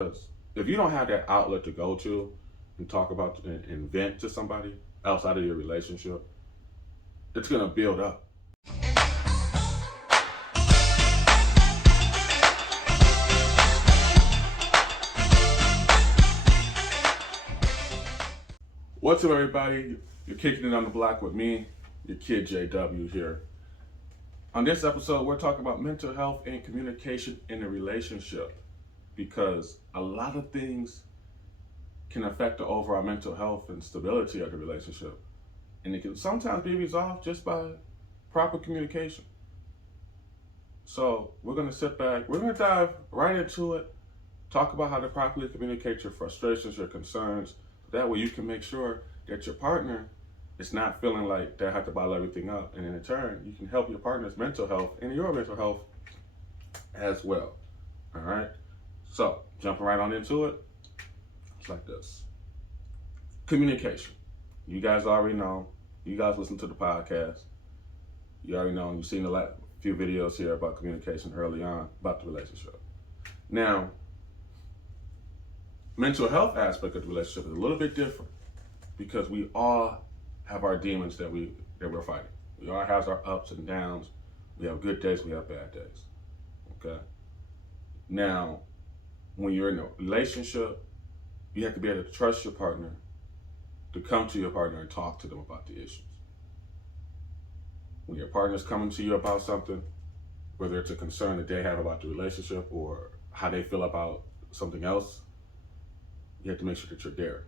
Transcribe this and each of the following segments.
Because if you don't have that outlet to go to and talk about and vent to somebody outside of your relationship, it's gonna build up. What's up, everybody? You're kicking it on the block with me, your kid JW here. On this episode, we're talking about mental health and communication in a relationship because a lot of things can affect the overall mental health and stability of the relationship. And it can sometimes be resolved just by proper communication. So we're going to sit back, we're going to dive right into it, talk about how to properly communicate your frustrations, your concerns. That way you can make sure that your partner is not feeling like they have to bottle everything up. And in turn, you can help your partner's mental health and your mental health as well. All right? So jumping right on into it, it's like this. Communication. You guys already know. You guys listen to the podcast. You already know. You've seen the last few videos here about communication early on about the relationship. Now, mental health aspect of the relationship is a little bit different because we all have our demons that we're fighting. We all have our ups and downs. We have good days, we have bad days. Okay? Now, when you're in a relationship, you have to be able to trust your partner, to come to your partner and talk to them about the issues. When your partner's coming to you about something, whether it's a concern that they have about the relationship or how they feel about something else, you have to make sure that you're there.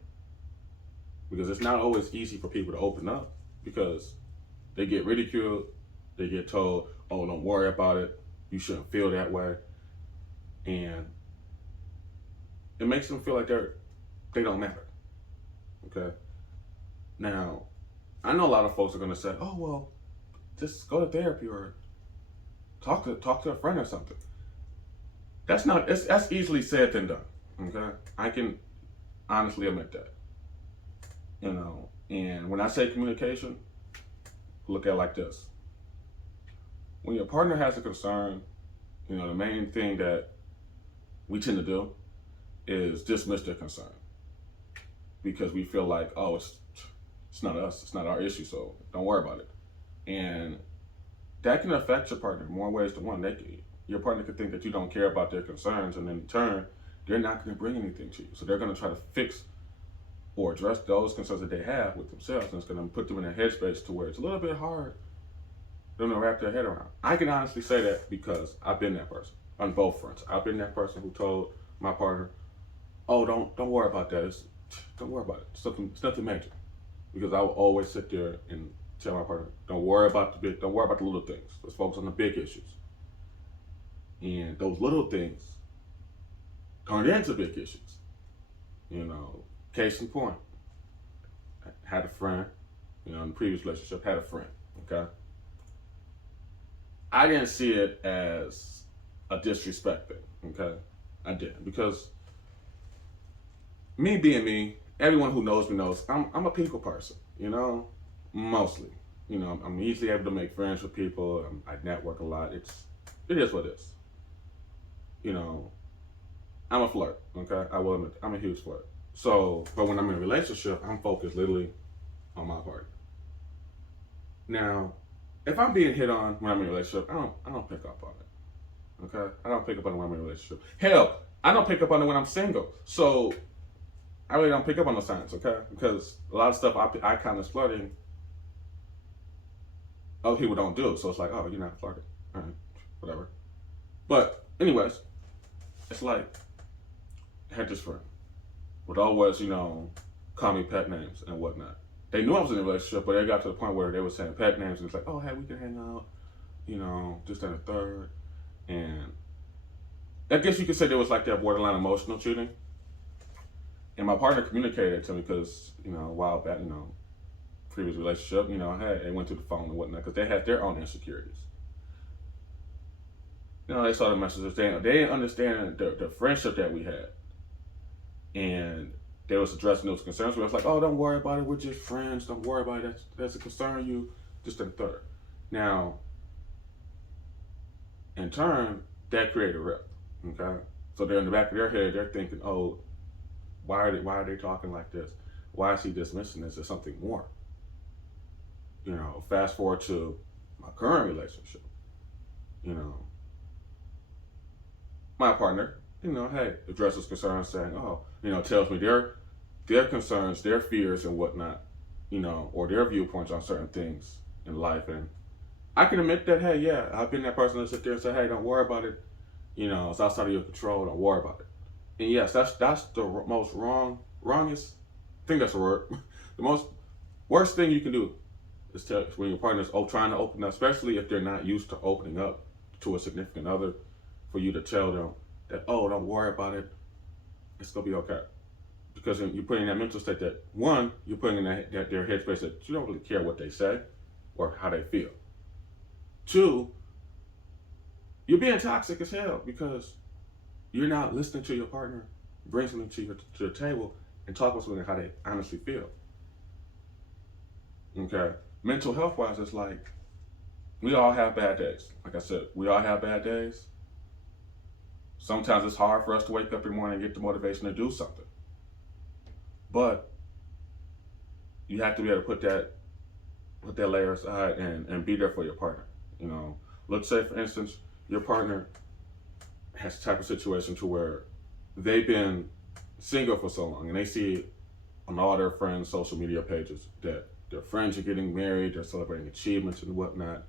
Because it's not always easy for people to open up because they get ridiculed, they get told, oh, don't worry about it, you shouldn't feel that way. And it makes them feel like they don't matter. Okay? Now, I know a lot of folks are gonna say, oh well, just go to therapy or talk to a friend or something. That's easily said than done. Okay? I can honestly admit that. And when I say communication, look at it like this. When your partner has a concern, the main thing that we tend to do is dismiss their concern because we feel like, oh, it's not us, it's not our issue, so don't worry about it. And that can affect your partner in more ways than one. Your partner could think that you don't care about their concerns, and in turn, they're not going to bring anything to you. So they're going to try to fix or address those concerns that they have with themselves, and it's going to put them in a headspace to where it's a little bit hard for them to wrap their head around. I can honestly say that because I've been that person on both fronts. I've been that person who told my partner, "Oh, don't worry about that. Don't worry about it. It's nothing major." Because I will always sit there and tell my partner, "Don't worry about the little things. Let's focus on the big issues." And those little things turned into big issues. Case in point, I had a friend, in the previous relationship, had a friend, okay? I didn't see it as a disrespect thing, okay? I didn't, because me being me, everyone who knows me knows I'm a people person, mostly. I'm easily able to make friends with people. I network a lot. It is what it is. I'm a flirt, okay? I will admit, I'm a huge flirt. So, but when I'm in a relationship, I'm focused literally on my partner. Now, if I'm being hit on when I'm in a relationship, I don't pick up on it. Okay? I don't pick up on it when I'm in a relationship. Hell, I don't pick up on it when I'm single. So I really don't pick up on those signs, okay? Because a lot of stuff I kind of flirting, other people don't do. So it's like, oh, you're not flirting. All right, whatever. But anyways, it's like I had this friend would always, call me pet names and whatnot. They knew I was in a relationship, but they got to the point where they were saying pet names and it's like, oh, hey, we can hang out, just in a third. And I guess you could say there was like that borderline emotional cheating. And my partner communicated it to me because, a while back, previous relationship, hey, they went through the phone and whatnot because they had their own insecurities. They saw the messages. They didn't understand the friendship that we had. And they was addressing those concerns where it's like, oh, don't worry about it. We're just friends. Don't worry about it. That's a concern you. Just a third. Now, in turn, that created a rift. Okay? So they're in the back of their head, they're thinking, oh, why are they talking like this? Why is he dismissing this? There's something more. Fast forward to my current relationship. You know, my partner, hey, addresses concerns, saying, oh, tells me their concerns, their fears, and whatnot, or their viewpoints on certain things in life, and I can admit that, hey, yeah, I've been that person to sit there and say, hey, don't worry about it. It's outside of your control. Don't worry about it. And yes, that's the most wrongest. I think that's the word. The most worst thing you can do is tell when your partner's trying to open up, especially if they're not used to opening up to a significant other, for you to tell them that, oh, don't worry about it. It's gonna be okay. Because you're putting in that mental state that, one, you're putting in their headspace that you don't really care what they say or how they feel. Two, you're being toxic as hell because you're not listening to your partner, bring something to the table, and talk about something how they honestly feel. Okay? Mental health wise, it's like we all have bad days. Like I said, we all have bad days. Sometimes it's hard for us to wake up in the morning and get the motivation to do something. But you have to be able to put that layer aside and be there for your partner. Let's say, for instance, your partner has a type of situation to where they've been single for so long and they see on all their friends' social media pages that their friends are getting married, they're celebrating achievements and whatnot.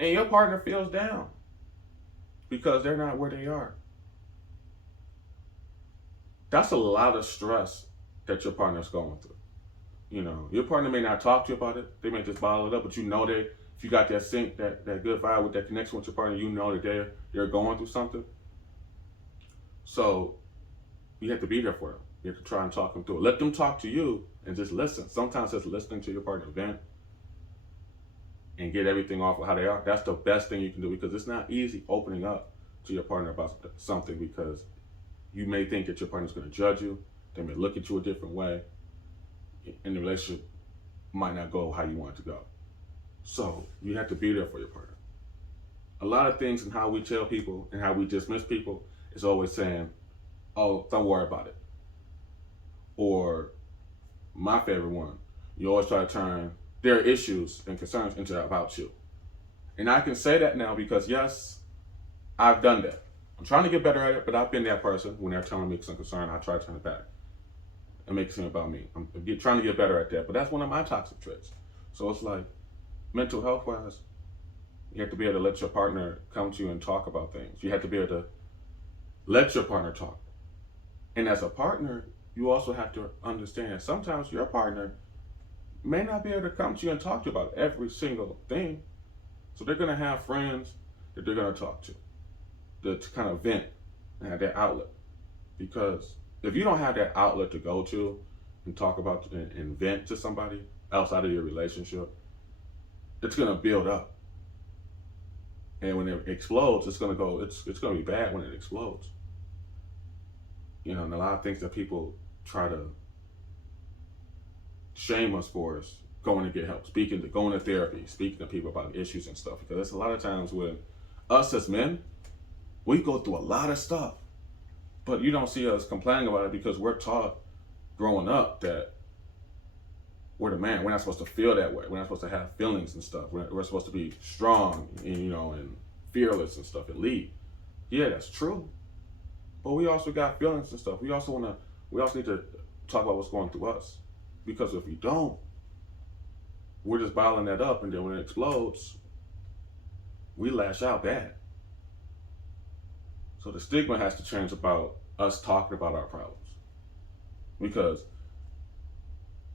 And your partner feels down because they're not where they are. That's a lot of stress that your partner's going through. Your partner may not talk to you about it. They may just bottle it up, but if you got that sync, that good vibe with that connection with your partner, that they're going through something. So you have to be there for them. You have to try and talk them through it. Let them talk to you and just listen. Sometimes just listening to your partner vent and get everything off of how they are. That's the best thing you can do, because it's not easy opening up to your partner about something, because you may think that your partner's going to judge you. They may look at you a different way, and the relationship might not go how you want it to go. So you have to be there for your partner. A lot of things in how we tell people and how we dismiss people is always saying, oh, don't worry about it. Or my favorite one, you always try to turn their issues and concerns into about you. And I can say that now because, yes, I've done that. I'm trying to get better at it, but I've been that person. When they're telling me some concern, I try to turn it back and make it seem about me. I'm trying to get better at that, but that's one of my toxic traits. So it's like, mental health wise, you have to be able to let your partner come to you and talk about things. You have to be able to let your partner talk. And as a partner, you also have to understand that sometimes your partner may not be able to come to you and talk to you about every single thing. So they're going to have friends that they're going to talk to kind of vent and have that outlet. Because if you don't have that outlet to go to and talk about and vent to somebody outside of your relationship, it's going to build up. And when it explodes, it's going to be bad when it explodes. And a lot of things that people try to shame us for is going to get help, going to therapy, speaking to people about issues and stuff. Because there's a lot of times when us as men, we go through a lot of stuff, but you don't see us complaining about it because we're taught growing up that we're the man. We're not supposed to feel that way. We're not supposed to have feelings and stuff. We're supposed to be strong and, and fearless and stuff and lead. Yeah, that's true. But we also got feelings and stuff. We also need to talk about what's going through us. Because if we don't, we're just bottling that up, and then when it explodes, we lash out bad. So the stigma has to change about us talking about our problems. Because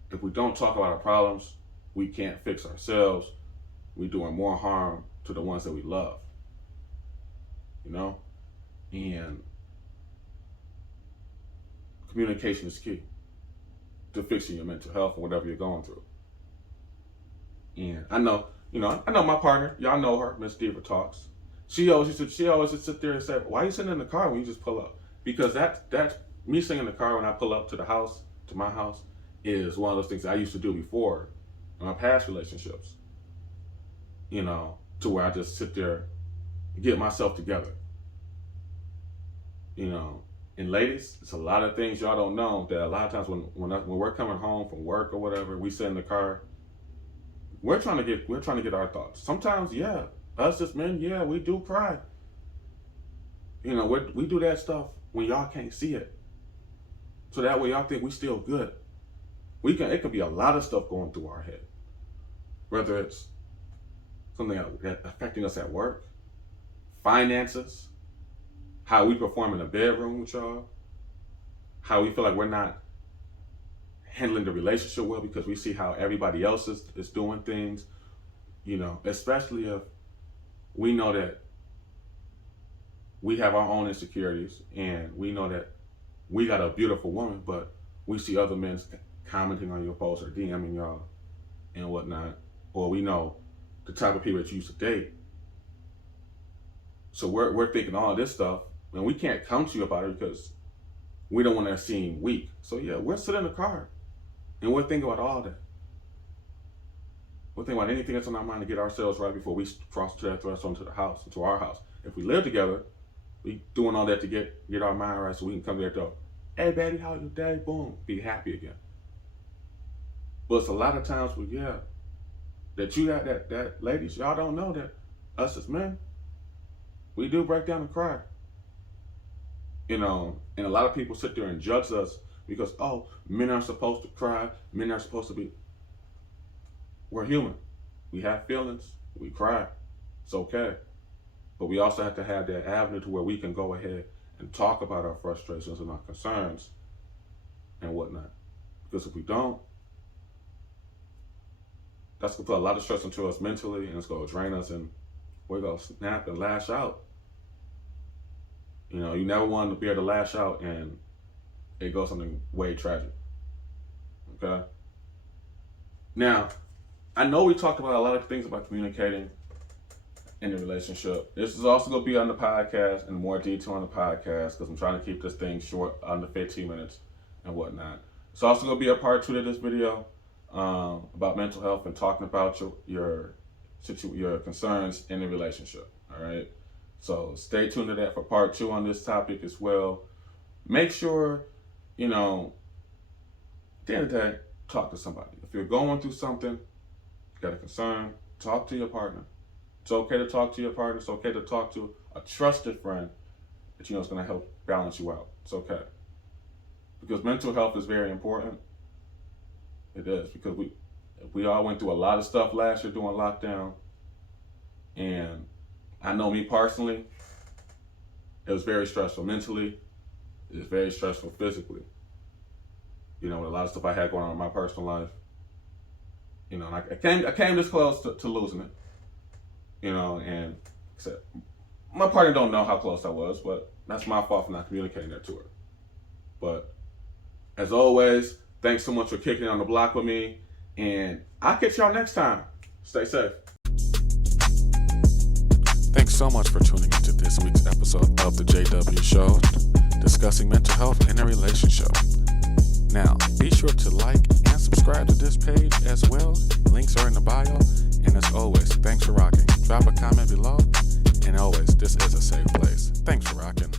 if we don't talk about our problems, we can't fix ourselves. We're doing more harm to the ones that we love. And communication is key to fixing your mental health and whatever you're going through. And I know my partner. Y'all know her, Miss Diva Talks. She always just sit there and say, "Why are you sitting in the car when you just pull up?" Because that's me sitting in the car when I pull up to my house, is one of those things I used to do before in my past relationships. To where I just sit there and get myself together. You know, and ladies, it's a lot of things y'all don't know that a lot of times when we're coming home from work or whatever, we sit in the car. We're trying to get our thoughts. Sometimes, yeah, us as men, yeah, we do cry. You know, we do that stuff when y'all can't see it. So that way y'all think we still good. It could be a lot of stuff going through our head. Whether it's something affecting us at work, finances, how we perform in the bedroom with y'all, how we feel like we're not handling the relationship well because we see how everybody else is doing things, you know, especially if we know that we have our own insecurities and we know that we got a beautiful woman, but we see other men commenting on your posts or DMing y'all and whatnot, or we know the type of people that you used to date. So we're thinking all this stuff, and we can't come to you about it because we don't want to seem weak. So yeah, we'll sit in the car and we'll think about all that. We'll think about anything that's on our mind to get ourselves right before we cross that threshold into our house. If we live together, we doing all that to get our mind right so we can come there and go, hey baby, how your day? Boom, be happy again. But it's a lot of times where, yeah, that you got that ladies, y'all don't know that us as men, we do break down and cry. You know, and a lot of people sit there and judge us because, oh, men are supposed to cry, men are supposed to be. We're human. We have feelings, we cry. It's okay. But we also have to have that avenue to where we can go ahead and talk about our frustrations and our concerns and whatnot. Because if we don't, that's going to put a lot of stress into us mentally, and it's going to drain us, and we're going to snap and lash out. You know, you never want to be able to lash out and it goes something way tragic. Okay? Now, I know we talked about a lot of things about communicating in the relationship. This is also going to be on the podcast in more detail on the podcast because I'm trying to keep this thing short, under 15 minutes and whatnot. It's also going to be a part 2 to this video about mental health and talking about your concerns in the relationship. All right. So stay tuned to that for part 2 on this topic as well. Make sure, you know, at the end of the day, talk to somebody. If you're going through something, you got a concern, talk to your partner. It's okay to talk to your partner. It's okay to talk to a trusted friend that you know is going to help balance you out. It's okay. Because mental health is very important. It is, because we all went through a lot of stuff last year during lockdown. And I know me personally, it was very stressful mentally. It was very stressful physically. You know, with a lot of stuff I had going on in my personal life. You know, and I came this close to losing it. You know, and except my partner don't know how close I was, but that's my fault for not communicating that to her. But as always, thanks so much for kicking it on the block with me, and I'll catch y'all next time. Stay safe. Thanks so much for tuning into this week's episode of the JW Show, discussing mental health in a relationship. Now, be sure to like and subscribe to this page as well. Links are in the bio. And as always, thanks for rocking. Drop a comment below. And always, this is a safe place. Thanks for rocking.